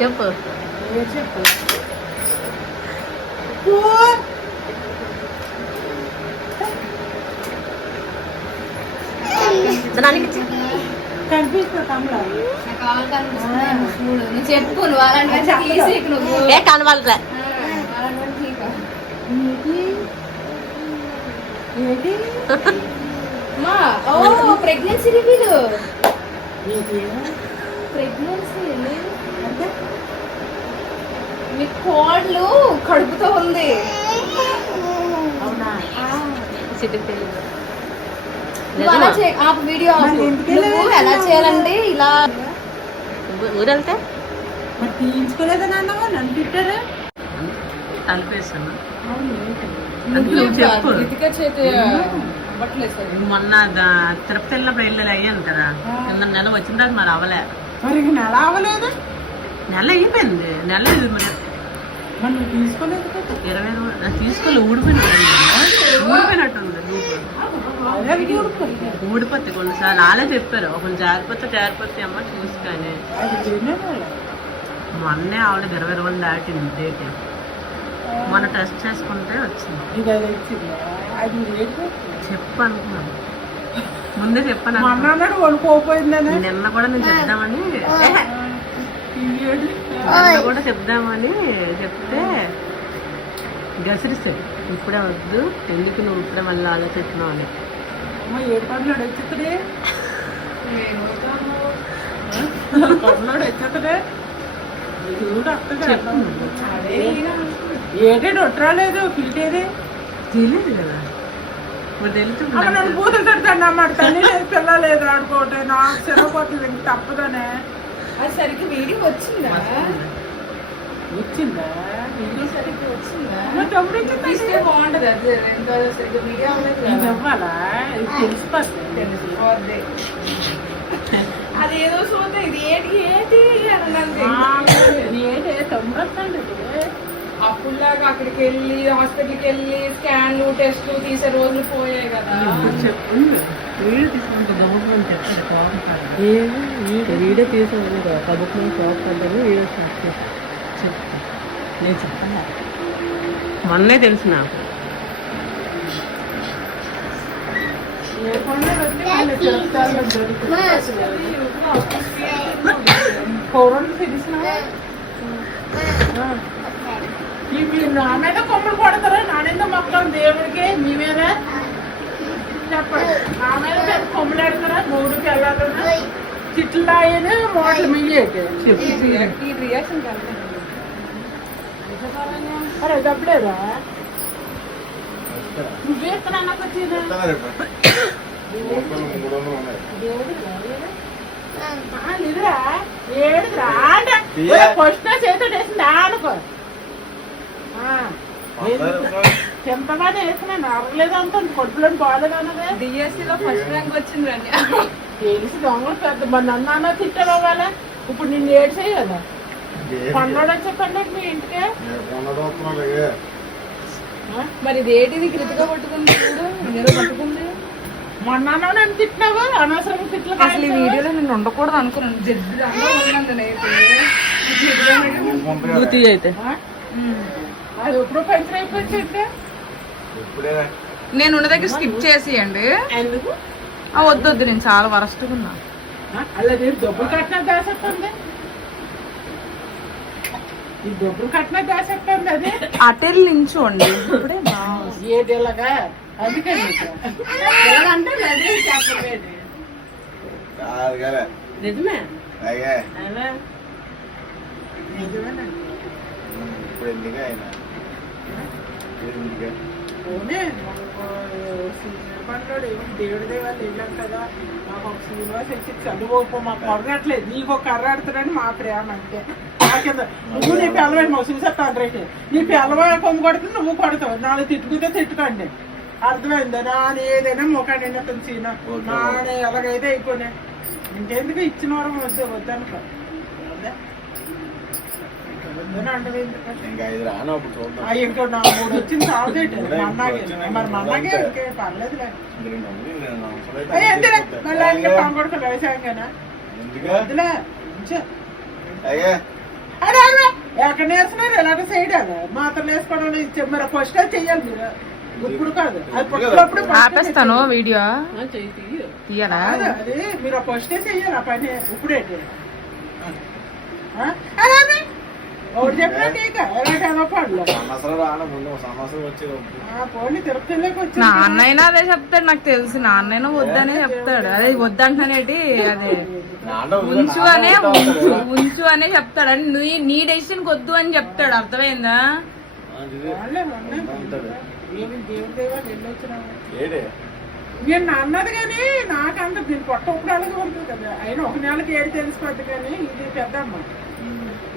చెప్పు ఏ చెప్పు దానికి ఇచ్చి. కనిపిస్తా కమలా నాకు కావాలి కనిపిస్తుంది చూడు నువ్వు చెప్పు నువ్వు అలాంటి తీసి నువ్వు ఏ కనవాలరా ఆ, అలాంటి తీయకు. ఏంటి ఏంటి అమ్మా ఓ ప్రెగ్నెన్సీ రివీల్ ఏంటి ప్రెగ్నెన్సీ అంటే మీ కోళ్ళు కడుపుతో ఉంది. వీడియో? ఎలా చేయాలంటే ఇలా. ఊరెళ్తే? మరి నన్ను? తిట్టారా? తలిపేసాను మొన్న తిరుపతి వెళ్ళినప్పుడు వెళ్ళి అయ్యాను కదా. కింద నెల వచ్చిన తర్వాత మరి అవలే మరి ఇంక నెల అవ్వలేదు? నెల అయిపోయింది. నెల ఇది మరి. నువ్వు తీసుకోలేదు ఇరవై రోజులు తీసుకోలే ఊడిపోయినట్టు ఊడిపోయినట్టుంది. ఊడిపోతే కొన్నిసార్లు వాళ్ళే చెప్పారు ఒకళ్ళు జారిపోతే జారిపోతే అమ్మ చూసుకొని. మొన్నే ఆవిడ ఇరవై రోజులు దాటింది డేట్ మొన్న టెస్ట్ చేసుకుంటే వచ్చింది ఇది అది వచ్చిందా? అది ఏంటి? చెప్పు అనుకున్నాను ముందే చెప్పాను నిన్న కూడా నేను. నిన్న కూడా చెప్దామని చెప్తే గసిరిస్తాడు ఇప్పుడే వద్దు ఎందుకు నువ్వు ఇప్పుడే మళ్ళీ ఆలోచిస్తున్నావు అని. అమ్మ ఏడు పనులు వచ్చేతడే పనులు వచ్చేతడే ఏడేడు ఒట్టరాలేదు తెలియదు కదా. నన్ను తిడతాను అన్నమాట తల్లి లేదు పిల్ల లేదు ఆడుకోవటే నాకు చిరగపోతుంది ఇంక తప్పదనే. సరిగ్గా వీడియో వచ్చిందా? వచ్చిందా? వీడియో సరిగ్గా వచ్చిందా? తీస్తే బాగుంటది అది ఎంత సరిగ్గా వీడియో తెలిసిపోతుంది తెలిసిపోద్ది. అదేదో చూద్దాం ఇది ఏంటి ఏంటి అని అన్నది. ఏంటే అప్పుడులాగా అక్కడికి వెళ్ళి హాస్పిటల్కి వెళ్ళి స్కాన్లు టెస్ట్లు తీసే రోజులు పోయాయి కదా చెప్పు వీడియో తీసుకుంటే గవర్నమెంట్ చెప్పారు కోపం వీడియో తీసాను ప్రభుత్వం షాప్ కంటే వీడియో చెప్పు నేను చెప్పాను మొన్నే తెలుసు నాకు ఏ పండుగ వస్తే మళ్ళీ చెప్తాను పౌరులు తెలిసినా ఇవి నా మీద కొమ్మలు కొడతారా నానెందుకు మొత్తం దేవుడికి మీ మీద? చెప్పండి. నా మీద పెద్ద కొమ్మలు ఎడతారా మూడు పిల్లలు తిట్లు తాయని మోటలు మియ్యేటి ఈ రియాక్షన్ అరే డబ్బులేదా నువ్వు ఎక్కడ అన్నకు వచ్చిందా? ఏడురా అంటే ఫస్ట్ చేతుడు వేసింది అనుకో చెంపగా వేసినాను అరగలేదు అంత కొట్టులో బాధలు అన్నదే డిఎస్సి లో ఫస్ట్ ర్యాంక్ వచ్చింది రండి. తెలిసి దొంగలు పెద్ద మరి నన్ను అన్న తిట్టడం వల్ల ఇప్పుడు నిన్ను ఏడ్చేయి కదా. పన్నోడు వచ్చే మీ ఇంటికే? మరి ఇది ఏంటిది? కృతిగా పట్టుకుంది ఏదో పట్టుకుంది? మొన్న నన్ను తిట్టినావా? అనవసరంగా తిట్లు అసలు ఈ వీడియోలో నేను ఉండకూడదు అనుకున్నాను. బూతి అయితే? అది ఎప్పుడో పంచర్ అయిపోయింది నేను ఉన్న దగ్గర స్కిప్ చేసేయండి. ఎందుకు? ఆ వద్దు వద్దు నేను చాలా వరస్ట్గా ఉన్నా. అలా నేను డబ్బులు కట్టిన దాసెత్తుంది. ఈ డబ్బులు కట్టిన దాసెత్తుంది అది. అటెల్ నించోండి ఇప్పుడే ఏది ఇలాగా ఎలాగంటే అదే చెప్పలేదు. నిజమే? అలా? నిజమేనా? పోనీ పండుగ దేవుడి దేవాలు వెళ్ళాం కదా మాకు ఒక శ్రీనివాస్ వచ్చి చదువుకో మాకు కొరగట్లేదు నీకు ఒక కర్ర ఆడుతున్నాడని మా ప్రేమ అంతే. నువ్వు నీ పిల్లవే మా చూసేస్తాను రేపు నీ పిల్లవ కొమ్ము కొడుతుంది నువ్వు కొడతావు. నాలుగు తిట్టుకుంటే తిట్టుకోండి. అర్థమైందా? నాని ఏదైనా ముఖాన్ని సీన నాని ఎలాగైతే అయిపోయినా ఇంకెందుకు ఇచ్చిన వరం వద్దు వద్దనుకో వద్దా? వద్దని అంటే ఎందుకు? ఇంకా మూడు వచ్చింది మన్నాగే మరి మన్నాగే ఇంకే పర్లేదులే. ఎందులే మళ్ళీ వ్యవసాయంగానే? వద్దులే ఎక్కడ నేర్చుకున్నారు? ఎలాంటి సైడ్ అది. మాత్రం వేసుకోవడం ఇచ్చే మరి ఫస్ట్ అది చెయ్యాలి మీరు. ఇప్పుడు కాదు. అది ఆపేస్తాను వీడియో. ఆ, చెయ్యి తీయు. తీయనా? కాదు, అది మీరు ఫస్టే చెయ్యాలి. ఆ పని ఇప్పుడేంటి? నాన్నైనా అదే చెప్తాడు నాకు తెలుసు. నాన్నైనా వద్దనే చెప్తాడు. అదే వద్దంటానేటి అదే. ఉంచు అనే ఉంచు ఉంచు అనే చెప్తాడు. అని నీ నీ డెసిషన్ వద్దు అని చెప్తాడు. అర్థమైందా? నేను అన్నది కానీ నాకంత దీని పొట్ట ఉంటుంది కదా. అయినా ఒక నెలకి ఏడు తెలిసిపోద్ది కానీ ఇది పెద్దమ్మ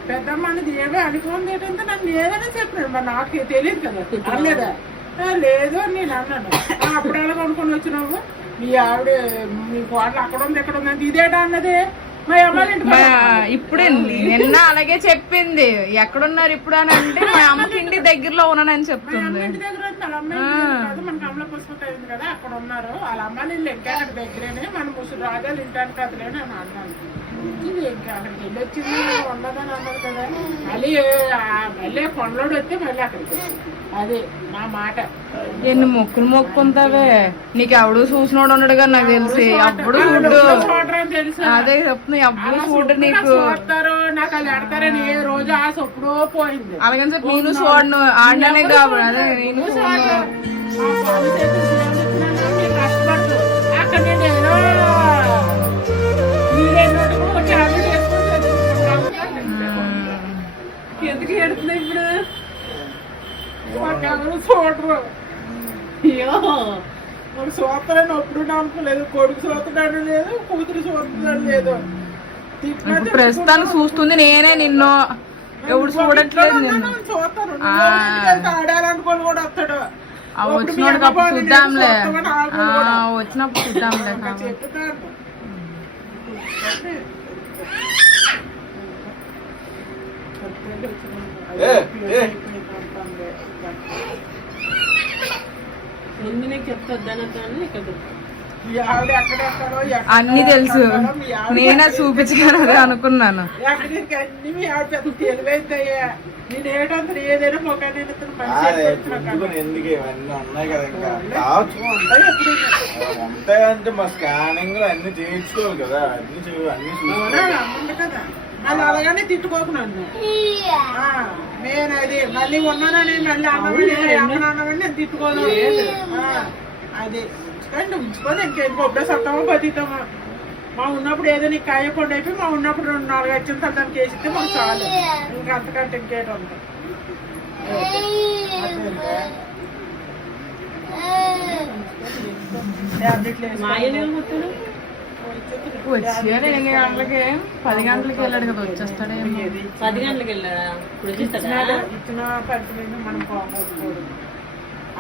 పెద్దమ్మ అనేది ఏమో అనుకోండి ఏంటంటే నన్ను ఏదైనా చెప్పినాడు. మరి నాకు తెలియదు కదా. అనలేదా "ఆ, లేదు? అని నేను అన్నాను. "ఆ, అప్పుడు ఎలా కొనుక్కొని వచ్చినావు? మీ ఆవిడ మీ కోడలు అక్కడ ఉంది ఎక్కడ ఉంది అంటే ఇదేటా అన్నది? ఇప్పుడే నిన్న అలాగే చెప్పింది. ఎక్కడున్నారు ఇప్పుడు అని అంటే మా అమ్మకి ఇంటి దగ్గరలో ఉన్నానని చెప్తుంది. కాదు, మన కమల పుష్పత ఉంది కదా అక్కడ ఉన్నారు. వాళ్ళ అమ్మాయి ఇల్లు ఇంకా అక్కడ దగ్గరేనే మన ముసుగు రాజాలు ఇంటానికి కదలేని అని అన్నాను. ఇది అక్కడికి వెళ్ళి వచ్చింది ఉండదని అన్నారు కదా. మళ్ళీ మళ్ళీ కొండలోడు వస్తే మళ్ళీ అక్కడికి. అది నా మాట. ఎన్ని మొక్కులు మొక్కుంటావే నీకు ఎవడు చూసినోడు ఉన్నాడు కదా నాకు తెలిసి. అప్పుడు చూడు. అదే చెప్తున్నా ఎప్పుడు చూడు నీకు. చూస్తారు నాకు అది ఎడతారని ఏ రోజు ఆశ ఎప్పుడో పోయింది. అలాగని చెప్పి నేను చూడను ఆడనే కాబట్టి అదే నేను చూడను. చూడరు అయ్యో మరి చూస్తారని ఎప్పుడు నమ్మకలేదు కొడుకు చూస్తున్నాడు లేదు కూతురు చూస్తున్నాడు లేదు ప్రస్తుతానికి చూస్తుంది నేనే నిన్ను ఎవడు చూడట్లేదు చూస్తాను. ఆడాలనుకోని కూడా వస్తాడు. అమ్మ చూద్దాంలే. వచ్చినప్పుడు చూద్దాంలే చెప్తా దాని ఇక్కడ అన్ని తెలుసు. నేనే చూపించగానే అదే అనుకున్నాను. ఉంటాయంటే మా స్కానింగ్ అన్ని చేయించుకోవాలి కదా. అన్ని చూ- అన్ని కదా. మళ్ళీ అలాగనే తిట్టుకోకు నన్ను. ఆ, నేను అది మళ్ళీ ఉన్నానని మళ్ళీ అన్నమని అమ్మని అన్నమని నేను తిట్టుకోను. ఆ, అది. ఉంచుకోండి ఉంచుకొని ఇంకేం సత్తామో బతుకుతామా. మా ఉన్నప్పుడు ఏదో నీకు కాయకుండా అయిపోయి మా ఉన్నప్పుడు రెండు నాలుగు వచ్చిన తర్వాత దానికి వేసిస్తే మాకు చాలు. ఇంకా అంతకంటే ఇంకేటో ఉంటుంది వచ్చాడు ఎన్ని గంటలకి. పది గంటలకి వెళ్ళాడు కదా వచ్చేస్తాడేమో. పది గంటలకు వెళ్ళాడా? ఇప్పుడు వచ్చేస్తాడా? ఇచ్చిన పరిస్థితి మనం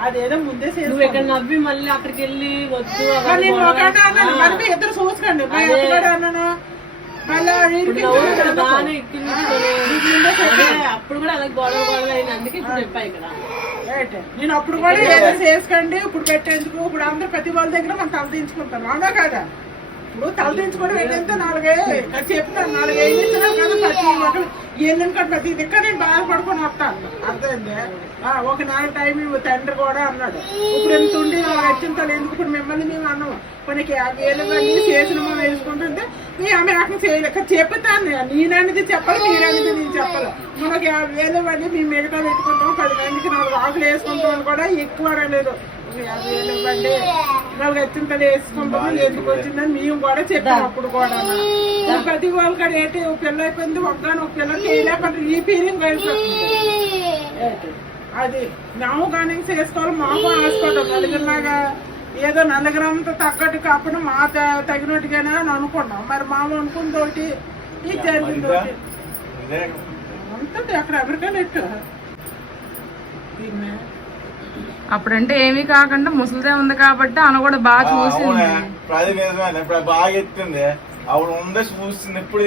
అదేదో ముందే నువ్వు ఇక్కడ. నవ్వి మళ్ళీ అక్కడికి వెళ్ళి వద్దు ఇద్దరు చూసుకోండి. మళ్ళీ ఇద్దరు. అదే, అప్పుడు కూడా అలాగే గొడవ గొడవ అయింది. అందుకే ఇప్పుడు. నేను అప్పుడు కూడా ఏదో చేసుకోండి ఇప్పుడు పెట్టేందుకు ఇప్పుడు అందరు ప్రతి వాళ్ళ దగ్గర మనం తల దించుకుంటాం. అవునా కదా? ఇప్పుడు తలదించుకోవడం ఏంటంటే నాలుగే చెప్పినాను నాలుగైదు ఇచ్చినా కదా ప్రతి ఒక్కరు ఎన్ని ప్రతి దిక్క నేను బాధపడుకొని వస్తాను అర్థమైంది? ఒక నాలుగు టైం తండ్రి కూడా అన్నాడు. ఇప్పుడు ఎంత ఉండి నాలుగు వచ్చిన తల ఎందుకు? ఇప్పుడు మిమ్మల్ని మేము అన్నాము మనకి యాభై ఏళ్ళు చేసిన మనం వేసుకుంటుంటే మీ ఆమె చేయలేదు ఇక్కడ చెప్తాను నేననేది చెప్పాలి మీరనేది నేను చెప్పాలి. మనకి యాభై వేలు ఇవ్వండి మేము మిగతా పెట్టుకుంటాం. పది మందికి నాలుగు ఆకులు వేసుకుంటాం అని కూడా ఎక్కువ రాలేదు యాభై వేలు ఇవ్వండి నాలుగు వచ్చిన తల వేసుకుంటాం ఎందుకు వచ్చిందని మేము కూడా చెప్పాము అప్పుడు కూడా ప్రతి వాళ్ళు కూడా ఏంటి ఒక పిల్ల అయిపోయింది ఒక్కగాని ఒక పిల్ల చేయలేకపోతే ఈ ఫీలింగ్ అది మేము కానీ చేసుకోవాలి మాకు ఆసుకోవటం నలుగురిలాగా ఏదో నలుగురంతా తగ్గట్టు కాకుండా మా త- తగినట్టుగానే అని అనుకున్నాం మరి మామ అనుకుంది ఒకటి ఇది జరిగింది ఇంకా అక్కడ అమెరికా నెట్టు దీన్ని అప్పుడంటే ఏమీ కాకుండా ముసలిదే ఉంది కాబట్టి అన్న కూడా బాగా అవునే చూసింది బాగా ఎత్తుంది. చూస్తుంది ఇప్పుడు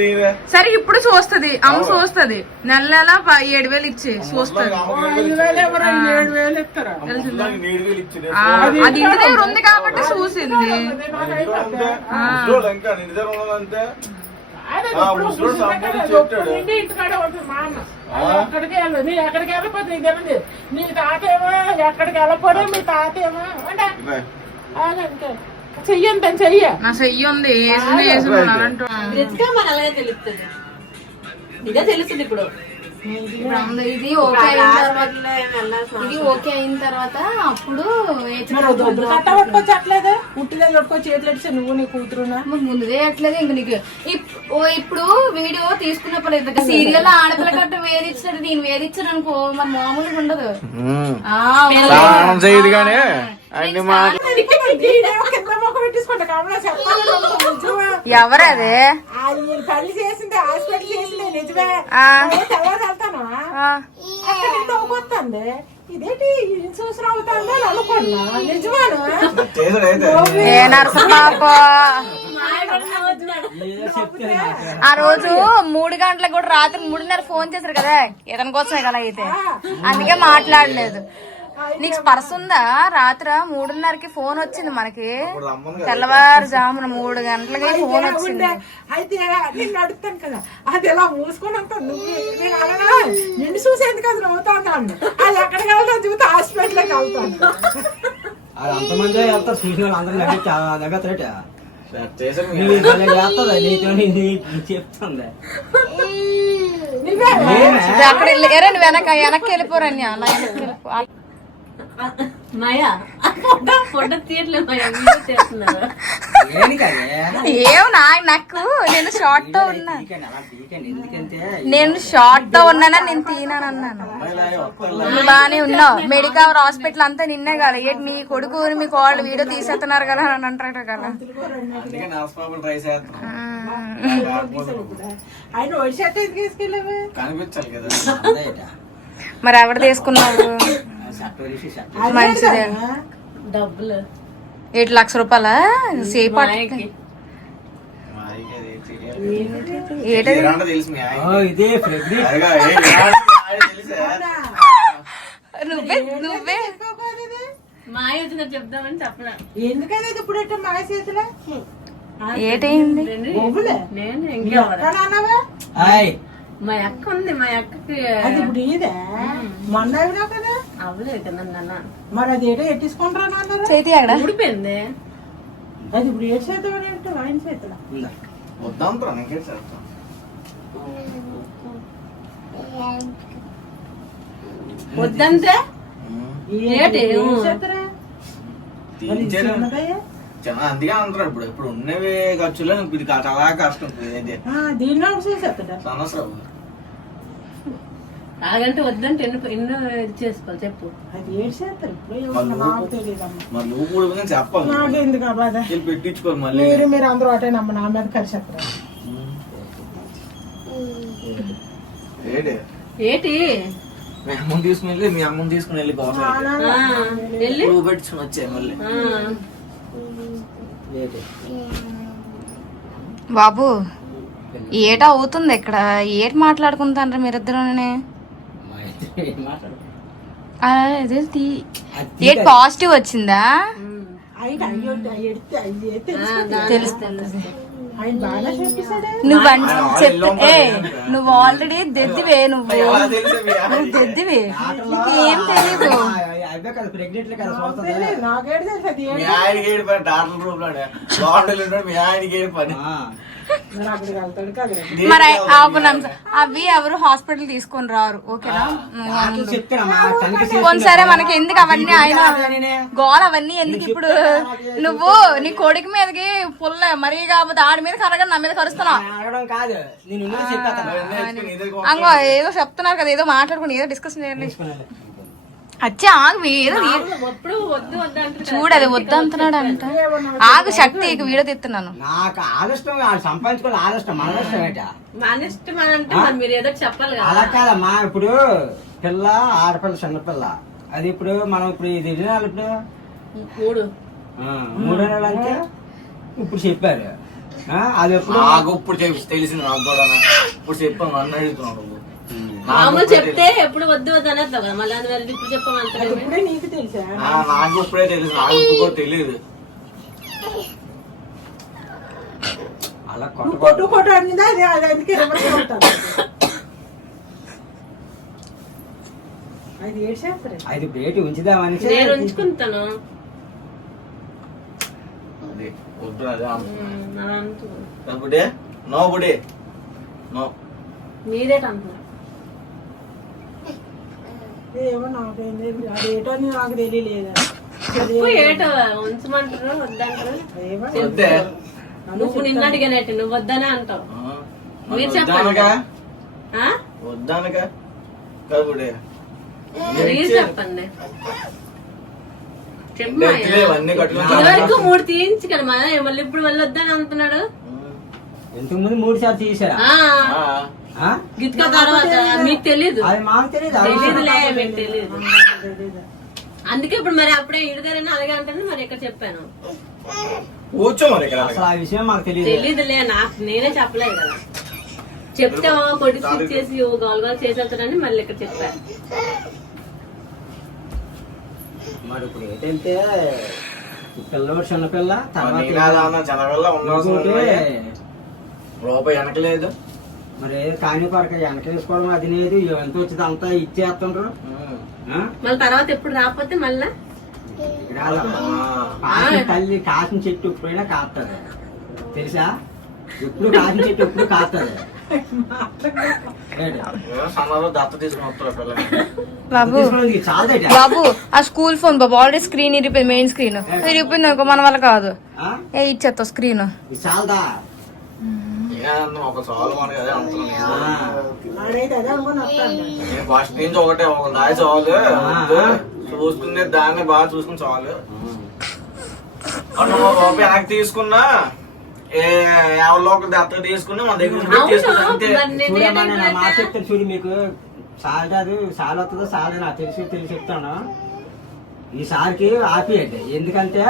సరే ఇప్పుడు చూస్తది అమ్మ చూస్తది. నెల నెల ఏడు వేలు ఇచ్చి చూస్తది. అది ఇంటి దగ్గర ఉంది కాబట్టి చూసింది. ముసలోడు చెప్తాడు. ఇంటికాడే ఉంటుంది మా అన్న ఎక్కడికి వెళ్ళదు నీ ఎక్కడికి వెళ్ళిపోతే నీకు తెలియదు నీ తాత ఏమో ఎక్కడికి వెళ్ళకపోతే మీ తాత ఏమో అంటే. అలాగే చెయ్యండి తను చెయ్య నా చెయ్యి ఉంది వేసింది వేసింది అని అంటూ బ్రతికా మరి అలాగే తెలుస్తుంది. ఇదే తెలుస్తుంది ఇప్పుడు. ఇది ఓకే అయిన తర్వాత ఇది ఓకే అయిన తర్వాత అప్పుడు కట్ట పుట్టిదే చేతులు ఎడిచి నువ్వు నీ కూతురునా? ముందుదే ఇంక నీకు. ఇప్పుడు వీడియో తీసుకున్నప్పుడు ఇంత సీరియల్ ఆడపిల్ల కట్ట వేధించాడు నేను వేధించాను అనుకో మరి మామూలుగా ఉండదు. ఎవరదే? పెళ్ళి చేసింది హాస్పిటల్ చేసింది నిజమే. వెళ్తాను? ఆ, అక్కడ నవ్వుకొస్తుంది? ఇదేంటి అవుతుంది అని అనుకున్నా. నిజమాను? ఆ రోజు మూడు గంటలకు కూడా రాత్రి మూడున్నర ఫోన్ చేశారు కదా ఇతని కోసమే కదా అయితే. అందుకే మాట్లాడలేదు. నీకు స్పర్శ ఉందా? రాత్రి మూడున్నరకి ఫోన్ వచ్చింది మనకి. తెల్లవారుజామున మూడు గంటలకి ఫోన్ వచ్చింది. అయితే నిన్ను అడుగుతాను కదా. అది ఎలా మూసుకొని నువ్వు నేను అనగా నిన్ను చూసేందుకు అది నవ్వుతాను అది ఎక్కడికి వెళ్తాను చూస్తే హాస్పిటల్కి వెళ్తాను. అంతమంది వెళ్తారు చూసిన అందరూ చెప్తుంది. అక్కడ నువ్వు వెనక వెనక్కి వెళ్ళిపోరని అలా వెనక్కి వెళ్ళిపో. ఏం నా నాకు నేను షార్ట్తో ఉన్నా. నేను షార్ట్తో ఉన్నానా? నేను తీనాను అన్నాను బానే ఉన్నావు. మెడికవర్ హాస్పిటల్ అంతా నిన్నే కదా. ఏంటి మీ కొడుకు మీ కోళ్ళు వీడియో తీసేస్తున్నారు కదా అని అంటారు కదా. మరి ఎవరు తీసుకున్నావు? మంచిదే. డబ్బులు. ఏడు లక్ష రూపాయల? సేపు నువ్వే నువ్వే. మాయ చెప్దామని చెప్పనా. ఎందుకని ఇది ఇప్పుడు ఎట్ట మగ చేతిలో ఏటైంది మా అక్క ఉంది మా అక్కకి. మొన్న అవ్వలేదు కదా నాన్న. మరి అది ఏటో ఎట్టించుకుంటారా అన్నారు చేతి అక్కడ ఊడిపోయింది. అది ఇప్పుడు ఏడు ఏంటో ఆయన చేతులు? చేస్తాం. వద్దంతే? ఏంటి? అందుకే అంటారు ఇప్పుడు ఇప్పుడు ఉన్నవి ఖర్చులో ఇది చాలా కష్టం. దీనిలో చూసేస్తాడా ఆగంటే వద్దంటే ఎన్ని ఎన్నో ఇది చేసుకోవాలి చెప్పు. అది ఏడు చేస్తారు నాకు ఎందుకు వెళ్ళి పెట్టించుకోవాలి మళ్ళీ. మీరు మీరు అందరూ అటే నమ్మ నా మీద కలిసి చెప్పరా ఏడే? ఏటి? మీ అమ్మని తీసుకుని వెళ్ళి మీ అమ్మని తీసుకుని వెళ్ళి నువ్వు పెట్టుకుని వచ్చాయి మళ్ళీ. బాబు ఏట అవుతుంది ఇక్కడ? ఏటి మాట్లాడుకుంటారు మీరిద్దరునే? ఇద్దరు ఏం పాజిటివ్ వచ్చిందా? తెలుస్తుంది. నువ్వు ఏ నువ్వు ఆల్రెడీ దెద్దివే నువ్వు? నువ్వు దెద్దివే. నీకేం తెలీదు. అవే కదా ప్రెగ్నెంట్ కదా నాకు చూస్తుంది తెలియదు నాకేడు తెలుసు అది మీ ఏడు ఆయనకి ఏడు పని డాక్టర్ రూమ్లోనే. బాగుంటుంది ఉంటాడు మీ ఆయనకి ఏడు పని. ఆ. మరి ఒక నిమిషం. అవి ఎవరు హాస్పిటల్ తీసుకొని రారు ఓకేనా? మనకి ఎందుకు అవన్నీ ఆయన. గోల అవన్నీ ఎందుకు ఇప్పుడు? నువ్వు నీ కొడుకు మీదకి పుల్ల మరీ కాకపోతే ఆడి మీద కరగా నా మీద కరుస్తున్నావు. అంగో ఏదో చెప్తున్నారు కదా ఏదో మాట్లాడుకుని ఏదో డిస్కషన్ చేయండి. అచ్చా ఆగు ఏదో ఎప్పుడు వద్దు వద్దు అంటే చూడు అది వద్దంటున్నాడు అంట. ఆగు శక్తి వీడియో తీస్తున్నాను. నాకు వాళ్ళు సంపాదించుకోవాలి ఆదష్టం మన ఇష్టం ఏంట? అలా కాదమ్మా ఇప్పుడు పిల్ల ఆడపిల్ల చిన్నపిల్ల అది ఇప్పుడు మనం ఇప్పుడు ఇది ఎన్ని నెలలు ఇప్పుడు? మూడు. ఆ, మూడో నెలలు అంటే? ఇప్పుడు చెప్పారు. ఆ, అది ఎప్పుడు? ఇప్పుడు చెప్పి తెలిసింది నాకు కూడా. ఇప్పుడు చెప్పాను నువ్వు నాకు మామూలు చెప్తే ఎప్పుడు వద్దు వద్దు అనేస్తావు కదా. మళ్ళీ అందువల్ల ఇప్పుడు చెప్పమంటే నీకు తెలుసా? నాకు ఇప్పుడే తెలుసు నాకు తెలియదు అలా కొట్ట కొట్టు అనిందా అది అది అందుకే అది బయట ఉంచుదామని నేను ఉంచుకుంటాను. అది వద్దు అదే నో బుడే నో మీరేట అంటున్నారు. ఏమో నాకేంది అది ఏటో అని నాకు తెలియలేదు. చెప్పు ఏటో ఉంచమంటారు వద్దంటారు? ఏమో. వద్దే. నువ్వు నిన్న అడిగానట్టు నువ్వు వద్దనే అంటావు. మీరు చెప్పండి. వద్దానగా? ఆ? వద్దానగా? కబుడే. మీరు చెప్పండి. చెప్పు ఇదివరకు మూడు తీయించు కదా మా మళ్ళీ ఇప్పుడు మళ్ళీ వద్దని అంటున్నాడు. ఇంతకు ముందు మూడు సార్లు తీసారా ఆ ఆ, ఆ? గిట్క తర్వాత మీకు తెలీదు. అది మాకు తెలియదు అది తెలీదులే మీకు తెలీదు. తెలీదు. అందుకే ఇప్పుడు మరి అప్పుడే ఇడతారని అలాగే అంటాను మరి ఇక్కడ చెప్పాను. అసలు ఆ విషయం మాకు తెలియదు తెలీదులే నాకు నేనే చెప్పలేదు కదా. చెప్తే కొడి స్టిచ్ చేసి గోల్ గోల్ చేసేస్తానని మళ్ళీ ఇక్కడ చెప్పా. మరి ఇప్పుడు ఏంటంటే చిన్నపిల్ల తర్వాత రూపాయి వెనకలేదు మరి కాని పరక వెనక వేసుకోవడం అది లేదు ఎంత వచ్చింది అంతా ఇచ్చేస్తుండ్రు? మళ్ళీ తర్వాత ఎప్పుడు రాకపోతే మళ్ళా? తల్లి కాసిన చెట్టు ఎప్పుడైనా కాస్తుంది తెలుసా? ఎప్పుడు కాసిన చెట్టు ఎప్పుడు కాస్తుంది చాలదట? బాబు ఆ స్కూల్ ఫోన్ బాబు. ఆల్రెడీ స్క్రీన్ ఇరిపోయింది మెయిన్ స్క్రీన్ ఇరిపోయింది అనుకో మన వల్ల కాదు. ఏ ఇచ్చేస్తావు స్క్రీన్ చాలదా? ఇక ఒక అంటున్నాను ఆ. ఆడైతే అదే అనుకుని వస్తాను. నేను ఫస్ట్ నుంచి ఒకటే ఒక దాయి చాలు. చూసుకునే దాన్ని బాగా చూసుకుని చాలు అటు ఒక వెనక్కి తీసుకున్నా ఏ ఎవరిలో ఒక దత్త తీసుకుని మన దగ్గర చెప్తాను చూడు మీకు. సాల్ కాదు సాల్ వస్తుందో సాల్ నాకు తెలిసి తెలిసి చెప్తాను. ఈసారికి ఆపియండి. ఎందుకంటే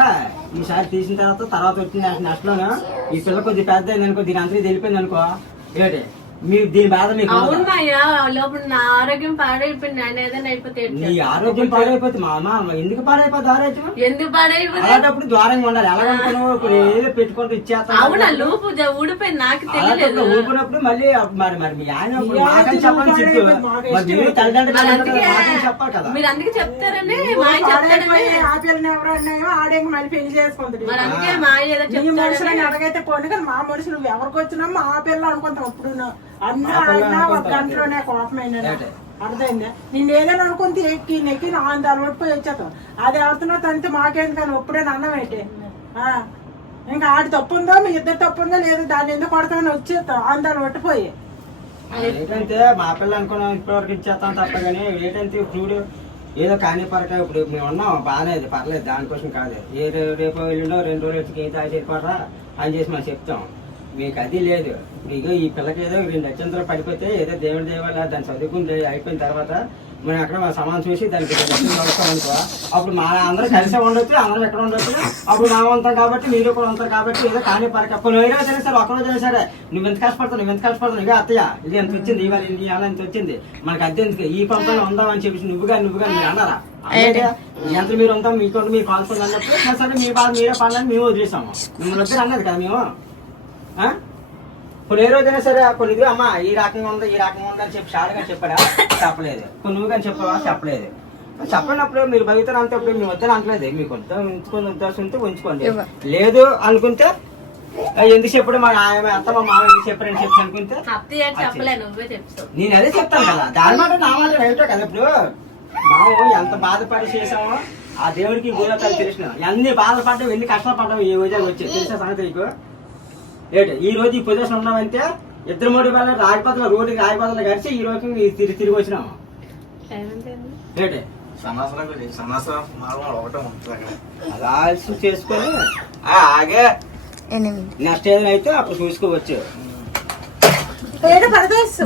ఈసారి తీసిన తర్వాత తర్వాత వచ్చింది నష్టంలోను ఈ పిల్ల కొద్దిగా పెద్ద అయింది అనుకో దీని అంతా తెలిపింది అనుకో ఏంటి మీ దీని బాధ మీకు? అవును లోపల నా ఆరోగ్యం పాడైపోయింది. ఆయన ఏదైనా అయిపోతే నీ? ఆరోగ్యం పాడైపోతుంది మా అమ్మ ఎందుకు పాడైపోతుంది ఆరోగ్యం? ఎందుకు పాడైపోయింది అలాంటప్పుడు ద్వారంగా ఉండాలి. ఎలా అనుకున్నావు ఇప్పుడు ఏదో పెట్టుకుంటూ ఇచ్చేస్తాను. అవునా లూపు జ- ఊడిపోయింది. నాకు తెలియలేదు. అలాంటప్పుడు ఊపినప్పుడు మళ్ళీ అప్పుడు మరి మరి మీ ఆయన చెప్పు. మరి తల్లిదండ్రులు చెప్పాలి కదా. మీరు అందుకే చెప్తారని మా ఆయన చెప్తాడని. పాడైపోయి ఆ పిల్లని ఎవరు అన్నాయో ఆడేంక మళ్ళీ పెళ్ళి చేసుకుంటాడు. మరి అందుకే మా ఏదో అడగైతే పోనీ కానీ మా మనుషులు నువ్వు ఎవరికి వచ్చినా మా పిల్ల అనుకుంటాం. ఇప్పుడు అన్న అన్న ఒక. గంటలోనే కోపమైంది ఏంటి? అర్థమైందా? నేను ఏదైనా అనుకుంటే ఎక్కి నెక్కి అంత అలవాటు పోయి వచ్చేస్తాం అది ఎవరితో తంతే మాకేంది కానీ ఒప్పుడైనా అన్నం ఏంటి? ఆ, ఇంకా ఆడి తప్పు ఉందో మీ ఇద్దరు తప్పు ఉందో లేదు దాన్ని ఎందుకు కొడతామని వచ్చేస్తాం అంత అలవాటు పోయి. ఏంటంటే మా పిల్ల అనుకున్నాం ఇప్పటివరకు ఇచ్చేస్తాం తప్ప కానీ ఏంటంటే ఇప్పుడు ఏదో కానీ పరక ఇప్పుడు మేము ఉన్నాం బాగానే పర్లేదు దానికోసం కాదు ఏ రేపు వెళ్ళిండో రెండు రోజులు వచ్చి ఏం తాగి సరిపోరా అని చేసి మనం చెప్తాం. మీకు అది లేదు. ఇగో ఈ పిల్లకి ఏదో రెండు అత్యంతరం పడిపోతే ఏదో దేవుడి దేవాల దాన్ని చదువుకుంది అయిపోయిన తర్వాత మనం అక్కడ మన సమానం చూసి దానికి అనుకో అప్పుడు మా అందరం కలిసే ఉండొచ్చు అందరం ఎక్కడ ఉండొచ్చు. అప్పుడు మా ఉంటాం కాబట్టి మీరు కూడా ఉంటారు కాబట్టి ఏదో కానీ పరక పోనీ వేరే సరే ఒకరోజు అయినా సరే. నువ్వు ఎంత కష్టపడతావు నువ్వు ఎంత కష్టపడతావు ఇక అత్తయ్య ఇది ఎంత వచ్చింది? ఇవాళ ఇది ఇవాళ ఎంత వచ్చింది. మనకి అద్దె ఎందుకు? ఈ పంపంలో ఉందాం అని చెప్పేసి నువ్వుగా నువ్వుగా మీరు అన్నారా? ఎంత మీరు ఉంటాం మీకు మీరు కాల్చుకుంది అన్నప్పుడు సరే మీ బాధ మీరే పాలని మేము వదిలేసాము. మిమ్మల్ని వద్దు అన్నది కదా మేము? ఇప్పుడు ఏ రోజైనా సరే కొన్ని ఇదిగో అమ్మా ఈ రకంగా ఉంది ఈ రకంగా ఉంది అని చెప్పి షార్ట్గా చెప్పాడా? చెప్పలేదు. కొన్ని నువ్వు కానీ చెప్పావా? చెప్పలేదు. చెప్పినప్పుడు మీరు బతుకుతారు అంటే అప్పుడు మేము వద్దని అనట్లేదు మీకు వద్ద ఉంచుకొని ఉద్దేశం ఉంటే ఉంచుకోండి లేదు అనుకుంటే ఎందుకు చెప్పడం? మా ఆయన అత్త మా మామ ఎందుకు చెప్పారని చెప్పి అనుకుంటే? నేను అదే చెప్తాను కదా. దాని మాట నా మాట రైటే కదా ఇప్పుడు. మాము ఎంత బాధపడి చేసామో ఆ దేవుడికి గోదావరి తెలిసిన. ఎన్ని బాధపడ్డావు ఎన్ని కష్టాలు పడ్డావు ఈ రోజు వచ్చి తెలిసే సంగతి నీకు? ఏంటి? ఈ రోజు ఈ పొజిషన్ ఉన్నామంటే ఇద్దరు మూడు వేల రాజపదల రోడ్డుకి రాజపదలు కలిసి ఈ రోజు తిరిగి తిరిగి వచ్చినాము? ఏంటి? సన్నాసనం సన్నాసనం మామూలు ఒకటే ఉంటుంది అక్కడ. అలా ఆలస్యం చేసుకొని ఆ, ఆగే ఎనిమిది. నెక్స్ట్ ఏదైనా అయితే అప్పుడు చూసుకోవచ్చు.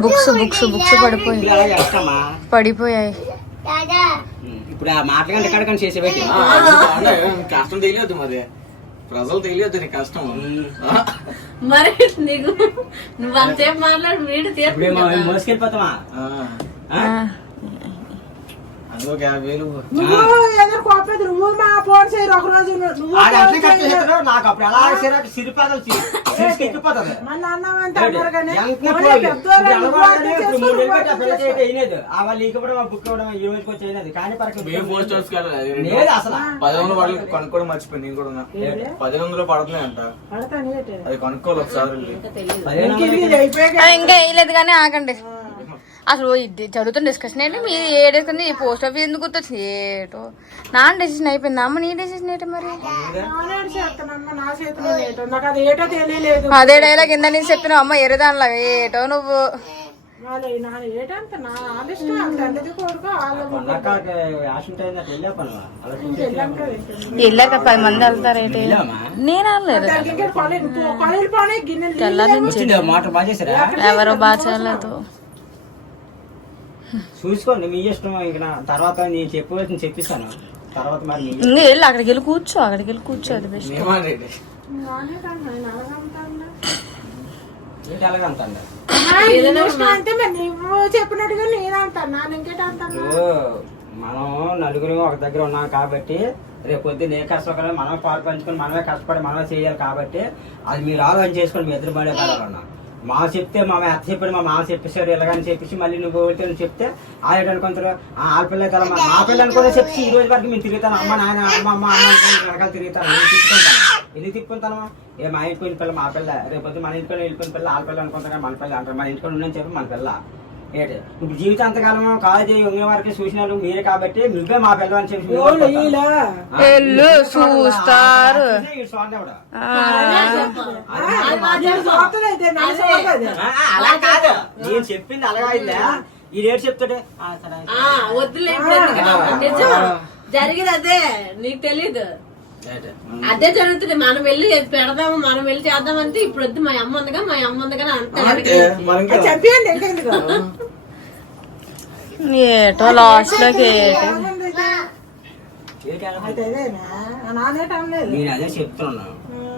బుక్స్ బుక్స్ బుక్స్ పడిపోయి పడిపోయాయి. ఇప్పుడు ఆ మాటల కంటే ఎక్కడ కానీ చేసేబెట్టి ఆ, అంటే కష్టం తెలియదు మరి. ప్రజలు తెలియదు నీ కష్టం. మరి నీకు నువ్వు అంతసేపు మాట్లాడి వీడు తీర్పు మోసుకెళ్ళిపోతామా? ఒక యాభై వేలు నువ్వు నువ్వు మా ఫోన్ చేయరు ఒక రోజు నువ్వు నాకు అప్పుడు. ఎలా సిరాకు సిరిపాదలు సిరికెక్కిపోతుంది మన అన్నమంటే అన్నారు కానీ ఎంత ఎవరో పోయి. పెద్దోళ్ళు ఇప్పుడు నువ్వు అలవాటు అర్థం ఇప్పుడు చేసుకో, మూడు నువ్వు నెలలు పెట్టి ఆ అర్థం పిల్లకి చేసుకో. అయితే అయినది. ఆ వాళ్ళు ఈక ఇవ్వడం, ఆ బుక్ ఇవ్వడం ఈ రోజుకి వచ్చి అయినది. కానీ పరక మేము పోస్ట్ హౌస్ లేదు అసలు. పది వందలు పడలేదు కొనుక్కోవడం మర్చిపోయింది నేను కూడా. ఏంటి? పది వందలు పడుతున్నాయి అంట కొనుక్కోవాలి ఒకసారి పదిహేను అది ఇంకా వేయలేదు కానీ ఆగండి. అసలు ఇది చదువుతున్న డిస్కషన్ ఏంటి మీరు ఏ డిస్కషన్ ఈ పోస్ట్ ఆఫీస్ ఎందుకు గుర్తొచ్చింది ఏటో నా డెసిషన్ అయిపోయింది అమ్మ నీ డెసిషన్ ఏంటి మరి అది ఏటో తెలియలేదు అదే డైలాగ్ ఇందా నేను చెప్పిన అమ్మ ఎరుదానిలా ఏటో నువ్వు. వెళ్ళాక పది మంది వెళ్తారు? నేను దానికి ఇంకా కాలేజ్ చూసుకోండి మీ ఇష్టం ఇంక తర్వాత నేను చెప్పవలసింది చెప్పిస్తాను. తర్వాత మరి ఇంకా వెళ్ళి అక్కడికి వెళ్ళి కూర్చో అక్కడికి వెళ్ళి కూర్చో అది బెస్ట్ చెప్పినట్టుగా నేను అంటాను మనం నలుగురు ఒక దగ్గర ఉన్నాం కాబట్టి రేపు పొద్దున్న ఏ కష్టపడాలి మనమే పాలు పంచుకొని మనమే కష్టపడి మనమే చేయాలి కాబట్టి అది మీరు ఆలోచన చేసుకొని మీ ఎదురు పడే పడాలన్నా మా చెప్తే మా అత్త చెప్పాడు మా మామ చెప్పేశాడు ఇలాగని చెప్పేసి మళ్ళీ నువ్వు వెళ్తే అని చెప్తే ఆడేట అనుకుంటారు ఆ ఆడపిల్ల అయితే మా మా పిల్లని కూడా చెప్పి ఈ రోజు వరకు మేము తిరుగుతాను అమ్మ నాయన అమ్మ అమ్మ అమ్మ వెనకాల తిరుగుతాను నేను తిప్పుకుంటాను. ఎందుకు తిప్పుకుంటాను? ఏ మా ఇంటికి పిల్ల మా పిల్ల రేపు మన ఇంటికి వెళ్ళిపోయిన పిల్ల ఆడపిల్ల అనుకుంటాను మన పిల్ల అంటారు. మన ఇంటికి ఉండని చెప్పి మన పిల్ల. ఏంటి ఇప్పుడు జీవితాంతకాలం కాలేజీ ఉంగే వరకు చూసినారు మీరే కాబట్టి నువ్వే మా పిల్ల అని చెప్పి. చూస్తారు. అలా కాదు. నేను చెప్పింది అలాగా అయిందా? ఈ రేటు చెప్తాడే ఆ, సరే, అయితే. ఆ, వద్దులే జరిగింది అదే. నీకు తెలీదు. ఏంటి? అదే జరుగుతుంది. మనం వెళ్ళి పెడదాము మనం వెళ్ళి చేద్దామంటే ఇప్పుడు వద్దు. మా అమ్మ ఉందిగా మా అమ్మ ఉందిగా అంత మరి ఇంకా చంపేయండి ఇంకెందుకు ఏటో లాస్ట్లోకి నేను అదే చెప్తున్నాను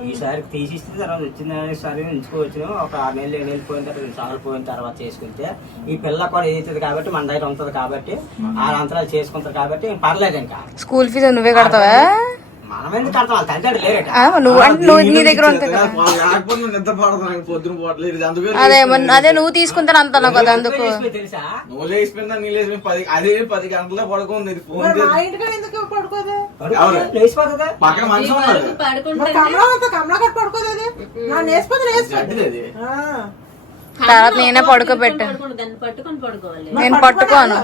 ఈసారి తీసిస్తే తర్వాత వచ్చిన సరే ఉంచుకోవచ్చు ఒక ఆరు నెలలు ఏడు నెలలు పోయిన తర్వాత రెండు సార్లు పోయిన తర్వాత చేసుకుంటే ఈ పిల్ల కూడా ఏదైతుంది కాబట్టి మన దగ్గర ఉంటుంది కాబట్టి ఆ అంతరాలు చేసుకుంటారు కాబట్టి ఏం పర్లేదు ఇంకా. స్కూల్ ఫీజు నువ్వే కడతావా? నువ్వు అంటే నువ్వు నీ దగ్గర అదే నువ్వు తీసుకుంటాను కదా అందుకు. తర్వాత నేనే పడుకోబెట్టాను. నేను పట్టుకోను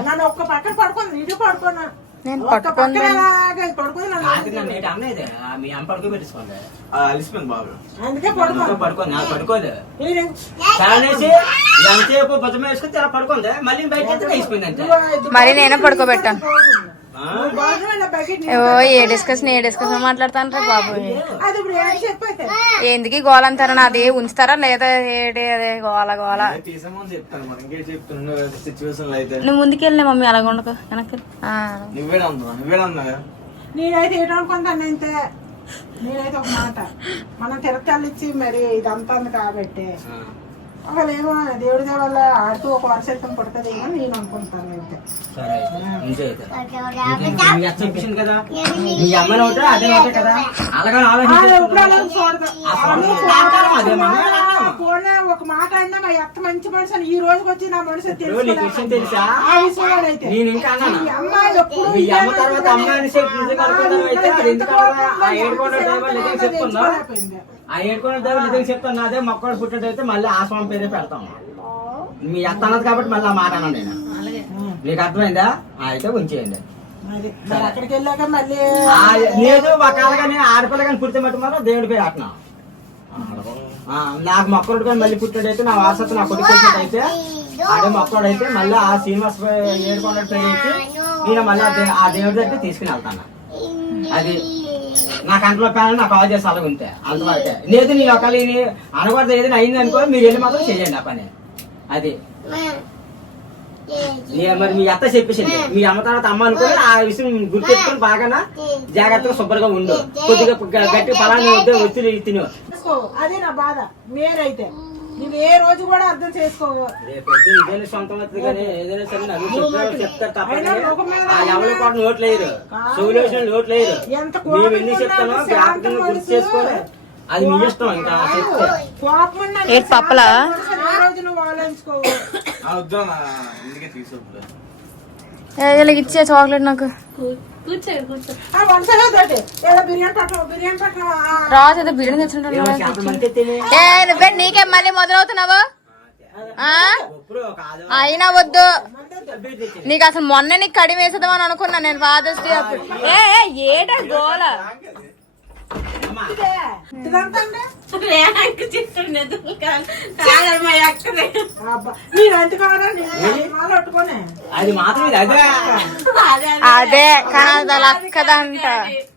నేను పట్టుకోను మళ్ళీ మరి నేనే పడుకోబెట్టాను. ఓ ఏ డిస్కషన్ ఏ డిస్కషన్ మాట్లాడతాను రా బాబు. అది ఇప్పుడు ఏం చెప్పైతే ఎందుకు గోల అంటారా? నాది ఉంచుతారా? లేదా ఏటి అదే గోల గోల? నువ్వు ముందుకెళ్ళిన మమ్మీ అలాగ ఉండకు వెనక్కి నేనైతే ఒక మాట. మనం తిరగతాలు ఇచ్చి మరి ఇదంతా ఉంది దేవుడి దయ వల్ల ఆడుతూ ఒక వర్షం పడుతుంది అని నేను అనుకుంటాను అయితే. ఒక మాట అయినా మా అత్త మంచి మనిషి అని ఈ రోజుకి వచ్చి నా మనిషి తెలుసా? అమ్మ ఎప్పుడు తర్వాత అయితే? ఆ నిజంగా ఏడుకోవడం డ్రైవర్ నిజంగా చెప్తున్నా అదే మొక్కడు పుట్టేటైతే మళ్ళీ ఆ స్వామి పేరే పెడతాం. మీ అత్త అన్నది కాబట్టి మళ్ళీ ఆ మాట అన్నాను నేను. నీకు అర్థమైందా? ఆ, అయితే ఉంచేయండి. మరి అక్కడికి వెళ్ళాక మళ్ళీ ఆ, లేదు ఒకవేళ కానీ ఆడపిల్ల కానీ పుడితే మటు మాత్రం దేవుడి పేరు అట్నా నాకు మొక్కడు కానీ మళ్ళీ పుట్టాడైతే నా వారసత్వం నా కొడుకు అయితే ఆడే మొక్కడైతే మళ్ళీ ఆ శ్రీనివాస ఏడుకొండ పేరు ఇచ్చి నేను మళ్ళీ ఆ దే- ఆ దేవుడి దగ్గర తీసుకుని వెళ్తాను. అది నా కంట్లో ప్యాన్ నాకు కాల్ చేసి అలాగ ఉంటే అంతవరకే లేదు ఒకవేళ ఇది అనకూడదు ఏదైనా అయింది అనుకో మీరు వెళ్ళి మాత్రం చేయండి ఆ పని. అది. నే- మరి మీ అత్త చెప్పేసింది. మీ అమ్మ తర్వాత అమ్మ అనుకుని ఆ విషయం గుర్తెట్టుకుని బాగా జాగ్రత్తగా శుభ్రంగా ఉండు. కొద్దిగా గట్టి ఫలాన్ని వద్దు ఒత్తిడి తిను. అదే నా బాధ. నేనైతే నువ్వు ఏ రోజు కూడా అర్థం చేసుకోవు. రేపు ఇదేనా సొంతం అవుతుంది కానీ ఏదైనా సరే చెప్తారు తప్ప ఎవరు కూడా నోట్లు వేయరు చెవులు వేసిన నోట్లు వేయరు ఎంత మేము ఎన్ని చెప్తానో జ్ఞాపకంగా గుర్తు అది మీ ఇష్టం ఇంకా చెప్తే. ఏంటి పప్పలా? వీళ్ళకి ఇచ్చే చాక్లెట్ నాకు. రాజు బిర్యానీ నువ్వే నీకే మళ్ళీ మొదలవుతున్నావు? అయినా వద్దు. నీకు అసలు మొన్న నీకు కడిమి వేసేద్దామని అనుకున్నా నేను ఫాదర్స్ డే అప్పుడు ఏటా గోల? అది కానీ అది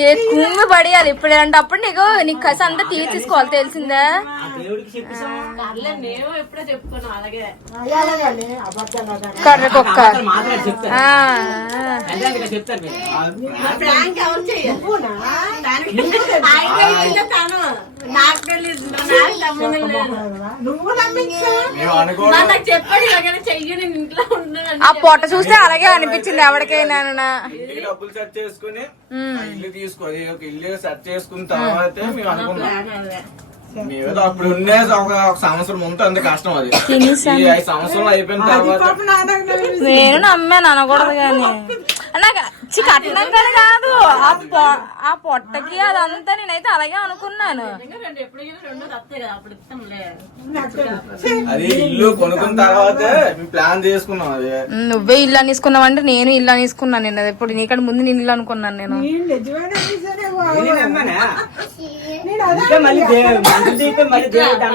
ఏ కుంగు పడేయాలి ఇప్పుడు అప్పుడు నీకు నీకు కసి అంతా తీర్చేసుకోవాలి తెలిసిందా? ఆ దేవుడికి చెప్పేసాము పర్లే నేను ఎప్పుడో చెప్పుకున్నాం అలాగే. అలాగే అబద్ధాలు అదే కర్ర కుక్క ఆ. పొట్ట చూస్తే అలాగే అనిపించింది. ఎవరికైనా ఇంటికి డబ్బులు సెట్ చేసుకుని ఇల్లు తీసుకొని ఒక ఇల్లు సెట్ చేసుకున్న తర్వాత మేము. అనుకున్నాం అప్పుడు ఉండే ఒక ఒక సంవత్సరం ముందు అంత కష్టం అది. ఈ ఐదు సంవత్సరాలు అయిపోయిన తర్వాత నేను నమ్మాను అనకూడదు కానీ. నాకు కట్నం కానీ కాదు. ఆ పొ- ఆ పొట్టకి అదంతా నేనైతే అలాగే అనుకున్నాను. రెండు ఎప్పుడు రెండో తప్పే కదా అప్పుడు ఇస్తాంలే అది ఇల్లు కొనుక్కున్న తర్వాతే ప్లాన్ చేసుకున్నాం అది. నువ్వే ఇల్లు అనేసుకున్నావంటే నేను ఇల్లు అనేసుకున్నాను నేను ఇప్పుడు నీకంటే ముందు నేను ఇల్లు అనుకున్నాను నేను. మళ్ళీ దేవుడు మంచి దీపం మళ్ళీ దేవుడు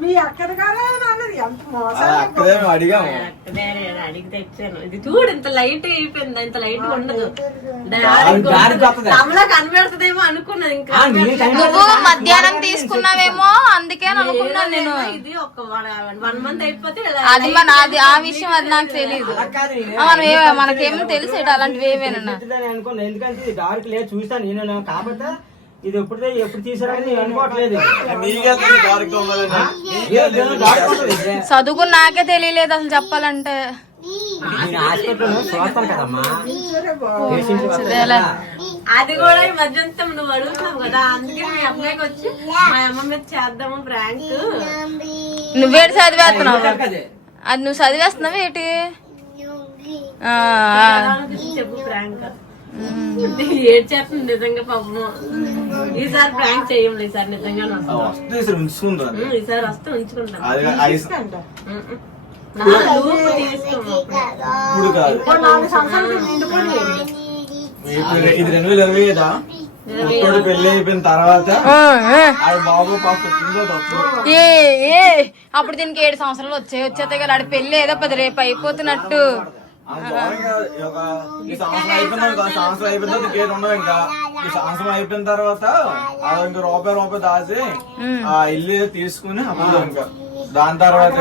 మీ అక్కడ కాదా అడిగాము. అడిగి తెచ్చాను ఇది చూడు ఇంత లైట్ అయిపోయింది ఇంత లైట్ ఉండదు. కనబడుతుందేమో అనుకున్నది ఇంకా. నువ్వు మధ్యాహ్నం తీసుకున్నావేమో అందుకే అని అనుకున్నాను నేను. ఇది ఒక వన్ మంత్ అయిపోతే అది మన అది ఆ విషయం అది నాకు తెలియదు మనం మనకేమో తెలిసి అలాంటివి అనుకున్నాను ఎందుకంటే ఇది డార్క్ లేదు చూస్తాను నేను కాకపోతే ఇది ఎప్పుడు ఎప్పుడు తీసారని నేను అనుకోవట్లేదు. చదువుకుని నాకే తెలియలేదు అసలు చెప్పాలంటే. అది కూడా ఈ మధ్యంతం నువ్వు అడుగుతున్నావు కదా అందుకే మీ అమ్మాయికి వచ్చి మా అమ్మ మీద చేద్దాము ప్రాంక్. నువ్వేడు చదివేస్తున్నావు? అది. నువ్వు చదివేస్తున్నావు ఏంటి. చెప్పు ప్రాంక్. నిజంగా ఈసారి ప్రాంక్ ఈసారి ఈసారి వస్తే ఉంచుకుంటాం. ఇప్పుడు ఇది రెండు వేల ఇరవై ఐదా? ఇప్పుడు పెళ్ళి అయిపోయిన తర్వాత బాబు పాప అప్పుడు దీనికి ఏడు సంవత్సరాలు వచ్చాయి వచ్చేతే కదా ఆడి పెళ్ళి ఏదో పది రేపు అయిపోతున్నట్టు. ఈ సంవత్సరం అయిపోయింది ఇంకా సంవత్సరం అయిపోయిందో ఇంకేది ఉండదు ఇంకా ఈ సంవత్సరం అయిపోయిన తర్వాత అది ఇంకా రూపాయి రూపాయి దాచి ఆ ఇల్లు తీసుకుని ఇంకా దాని తర్వాత